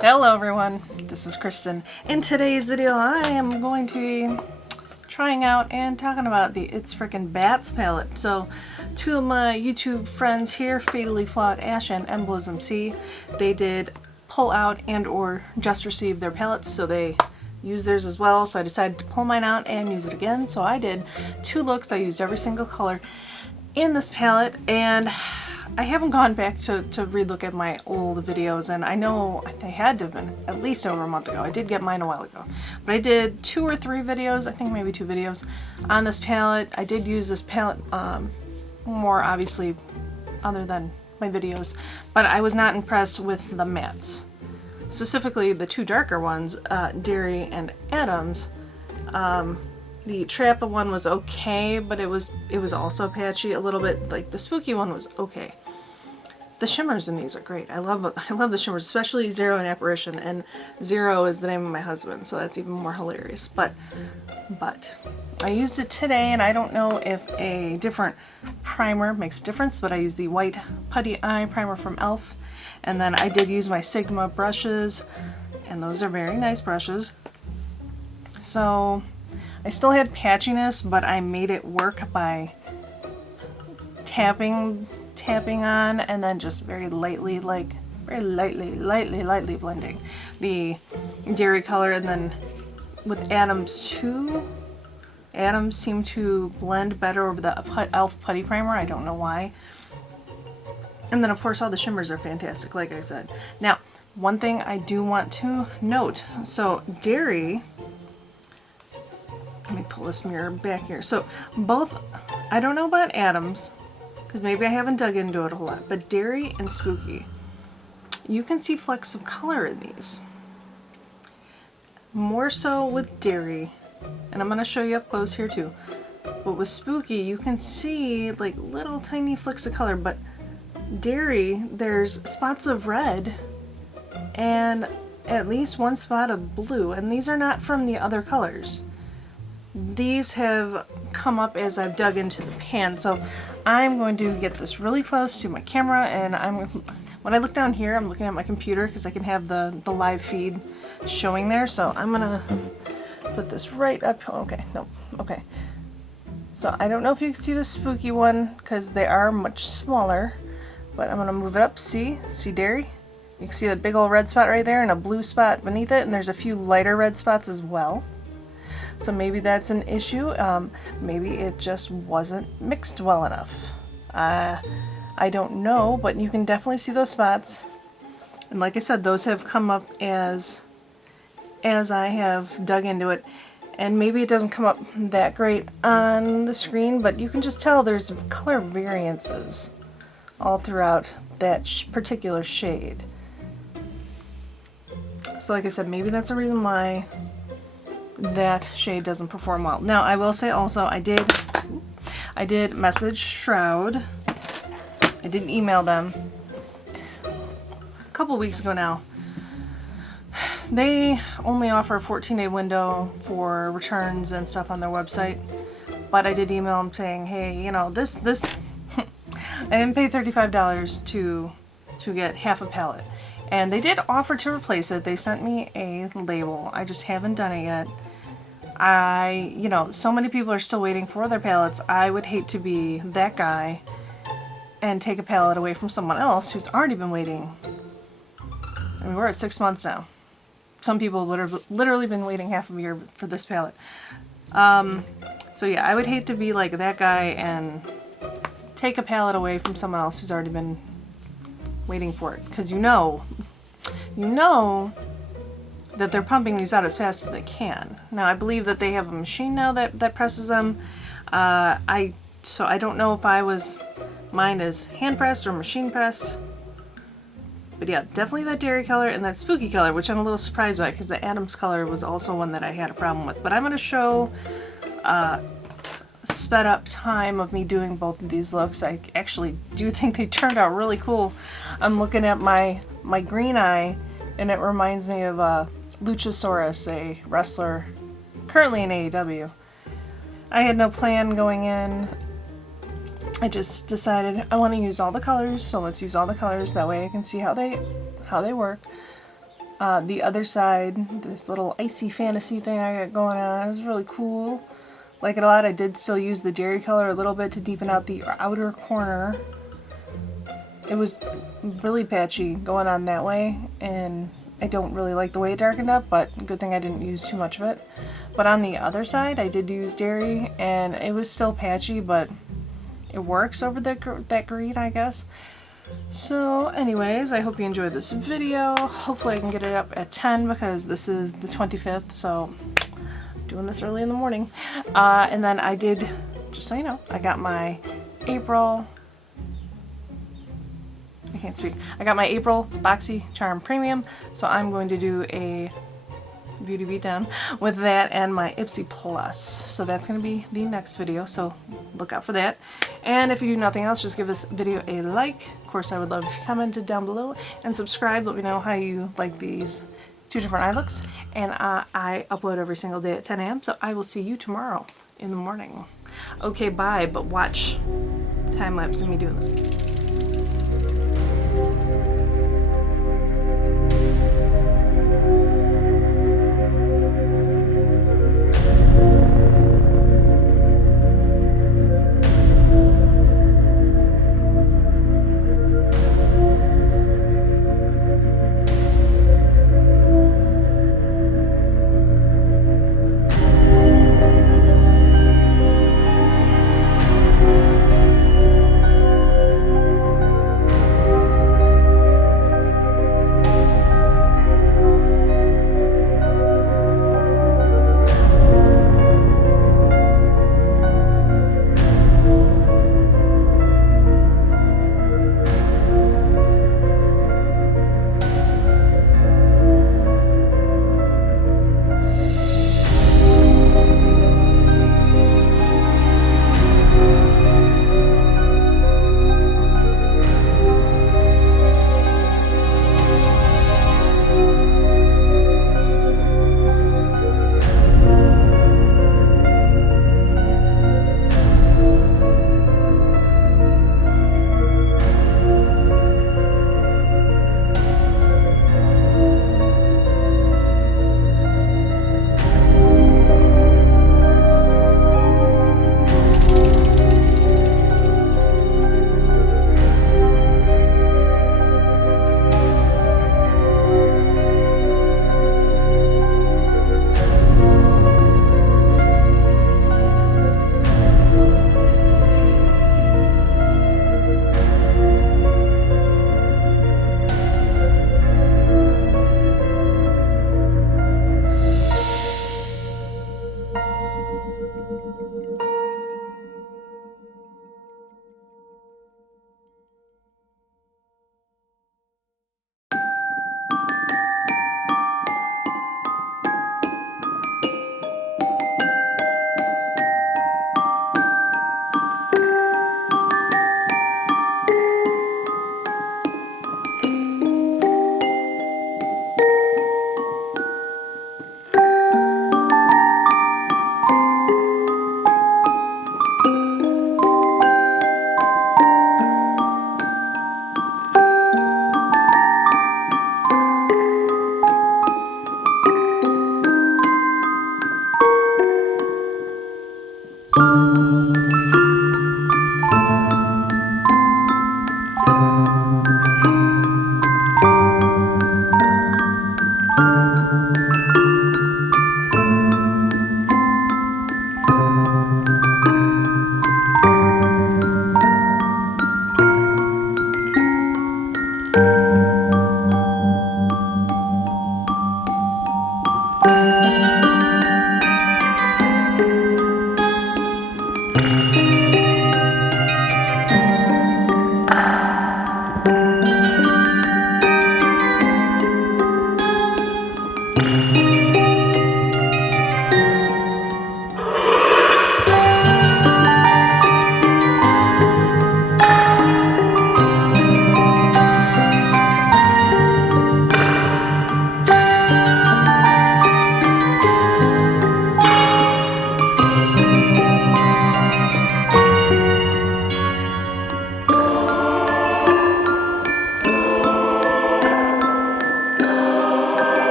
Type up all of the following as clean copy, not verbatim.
Hello everyone, this is Kristen. In today's video I am going to be trying out and talking about the It's Freakin Bats palette. So two of my YouTube friends here, Fatally Flawed Ash and Embolism C, they did pull out and or just receive their palettes, so they used theirs as well. So I decided to pull mine out and use it again. So I did two looks. I used every single color in this palette, and I haven't gone back to relook at my old videos, and I know they had to have been at least over a month ago. I did get mine a while ago. But I did 2 or 3 videos, I think maybe 2 videos, on this palette. I did use this palette more obviously other than my videos, but I was not impressed with the mattes. Specifically the 2 darker ones, Derry and Adams. The Trappa one was okay, but it was also patchy a little bit. Like the Spooky one was okay. The shimmers in these are great. I love the shimmers, especially Zero and Apparition. And Zero is the name of my husband, so that's even more hilarious. But I used it today, and I don't know if a different primer makes a difference, but I used the white putty eye primer from e.l.f. And then I did use my Sigma brushes, and those are very nice brushes. So I still had patchiness, but I made it work by tapping on and then just very lightly, lightly blending the Derry color. And then with Adams too, Adams seemed to blend better over the e.l.f. putty primer. I don't know why. And then of course all the shimmers are fantastic, like I said. Now, one thing I do want to note, so Derry, let me pull this mirror back here. So both, I don't know about Adams, because maybe I haven't dug into it a whole lot, but Derry and Spooky, you can see flecks of color in these. More so with Derry, and I'm going to show you up close here too, but with Spooky you can see like little tiny flicks of color, but Derry, there's spots of red and at least one spot of blue, and these are not from the other colors. These have come up as I've dug into the pan, so I'm going to get this really close to my camera, and when I look down here, I'm looking at my computer because I can have the live feed showing there, so I'm gonna put this right up. Okay, no, okay. So I don't know if you can see the Spooky one because they are much smaller, but I'm gonna move it up. See Derry? You can see the big old red spot right there and a blue spot beneath it, and there's a few lighter red spots as well. So maybe that's an issue. Maybe it just wasn't mixed well enough. I don't know, but you can definitely see those spots. And like I said, those have come up as I have dug into it. And maybe it doesn't come up that great on the screen, but you can just tell there's color variances all throughout that particular shade. So like I said, maybe that's a reason why that shade doesn't perform well. Now I will say also, I did message Shroud. I didn't email them a couple weeks ago now. They only offer a 14-day window for returns and stuff on their website, but I did email them saying, hey, you know, this I didn't pay $35 to get half a palette, and they did offer to replace it. They sent me a label. I just haven't done it yet. You know, so many people are still waiting for their palettes. I would hate to be that guy and take a palette away from someone else who's already been waiting. I mean, we're at 6 months now. Some people have literally been waiting half a year for this palette. So yeah, I would hate to be like that guy and take a palette away from someone else who's already been waiting for it. Because you know that they're pumping these out as fast as they can. Now I believe that they have a machine now that presses them. So I don't know if mine is hand pressed or machine pressed. But yeah, definitely that Derry color and that Spooky color, which I'm a little surprised by because the Adams color was also one that I had a problem with. But I'm going to show sped up time of me doing both of these looks. I actually do think they turned out really cool. I'm looking at my green eye, and it reminds me of Luchasaurus, a wrestler currently in AEW. I had no plan going in. I just decided I want to use all the colors, so let's use all the colors. That way I can see how they work. The other side, this little icy fantasy thing I got going on, is really cool. Like it a lot. I did still use the Derry color a little bit to deepen out the outer corner. It was really patchy going on that way, and I don't really like the way it darkened up, but good thing I didn't use too much of it. But on the other side, I did use Derry, and it was still patchy, but it works over that green, I guess. So anyways, I hope you enjoyed this video. Hopefully I can get it up at 10 because this is the 25th, so I'm doing this early in the morning. And then I did, just so you know, I got my April, I can't speak. I got my April Boxy Charm Premium, so I'm going to do a Beauty Beatdown with that and my Ipsy Plus. So that's going to be the next video, so look out for that. And if you do nothing else, just give this video a like. Of course, I would love if you commented down below and subscribe. Let me know how you like these 2 different eye looks. And I upload every single day at 10 a.m., so I will see you tomorrow in the morning. Okay, bye, but watch time lapse of me doing this.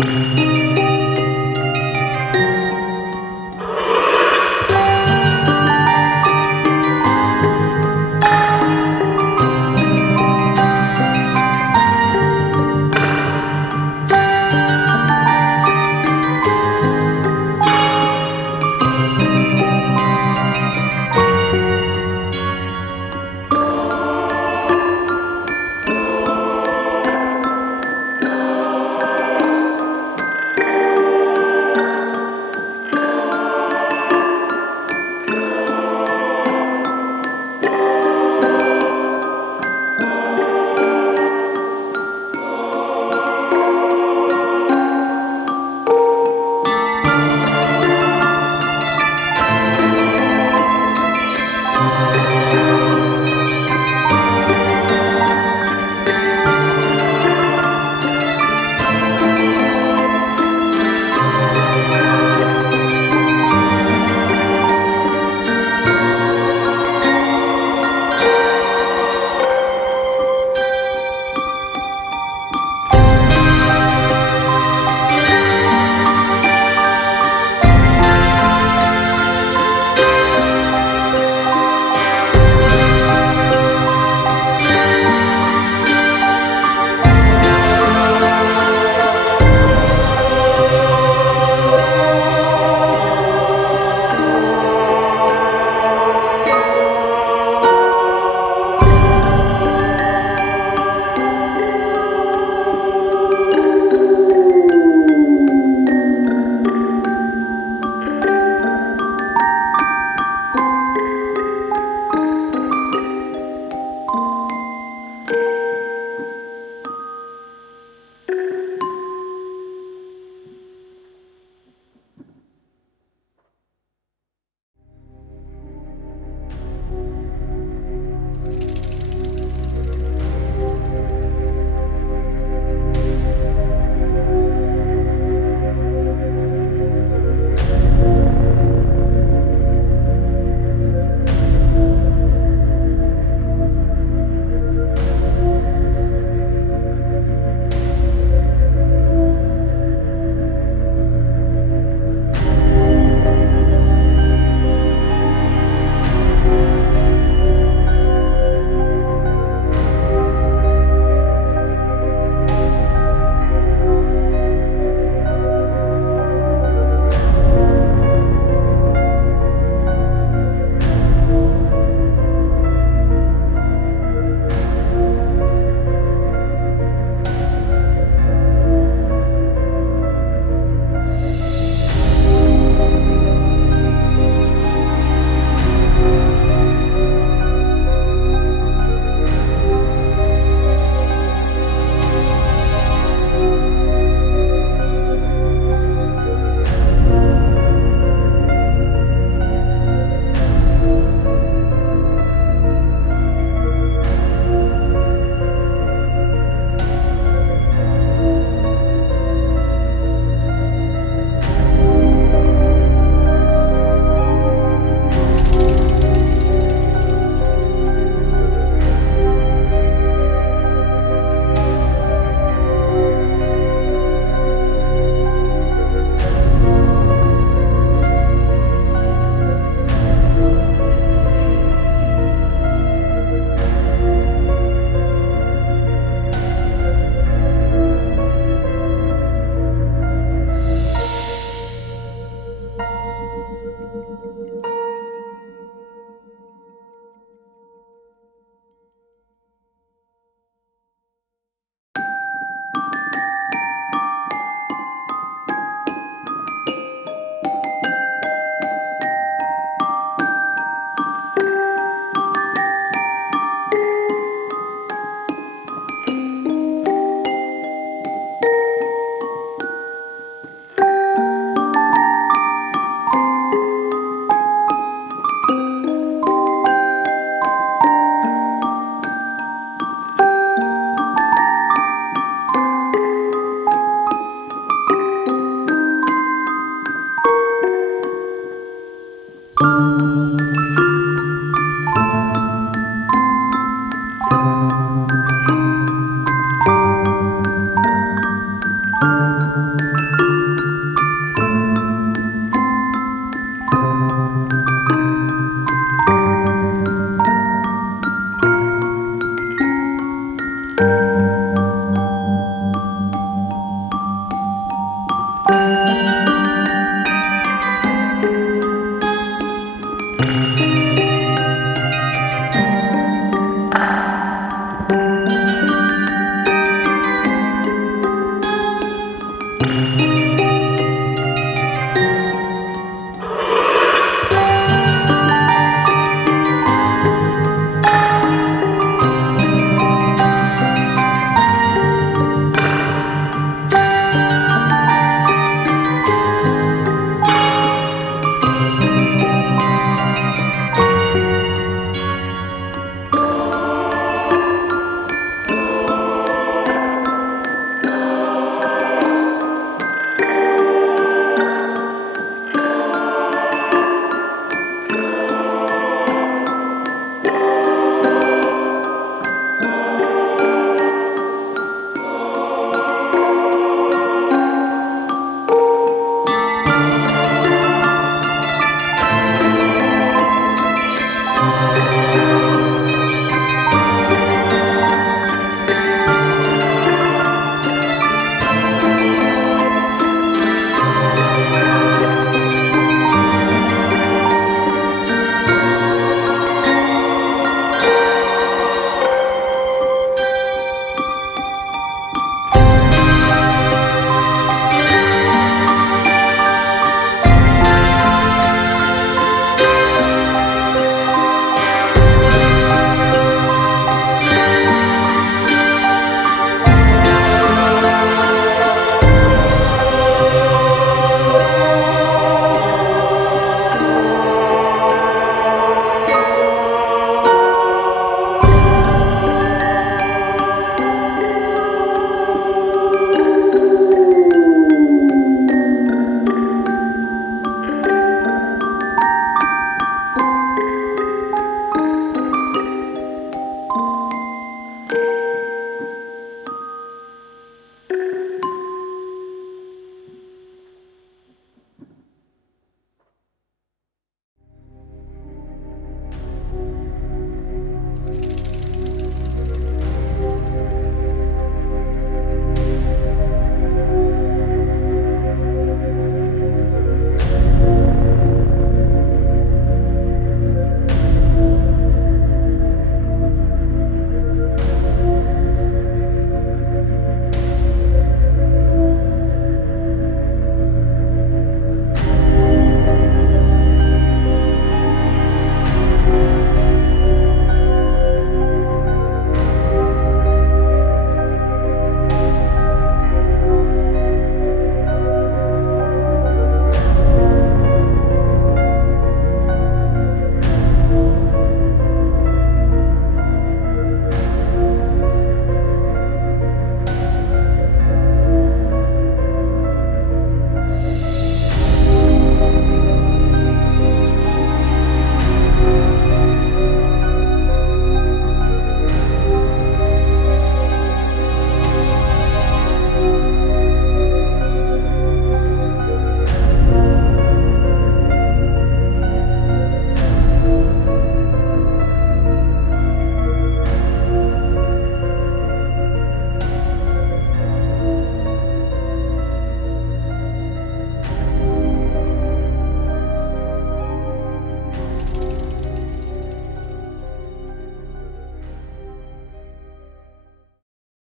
Bye.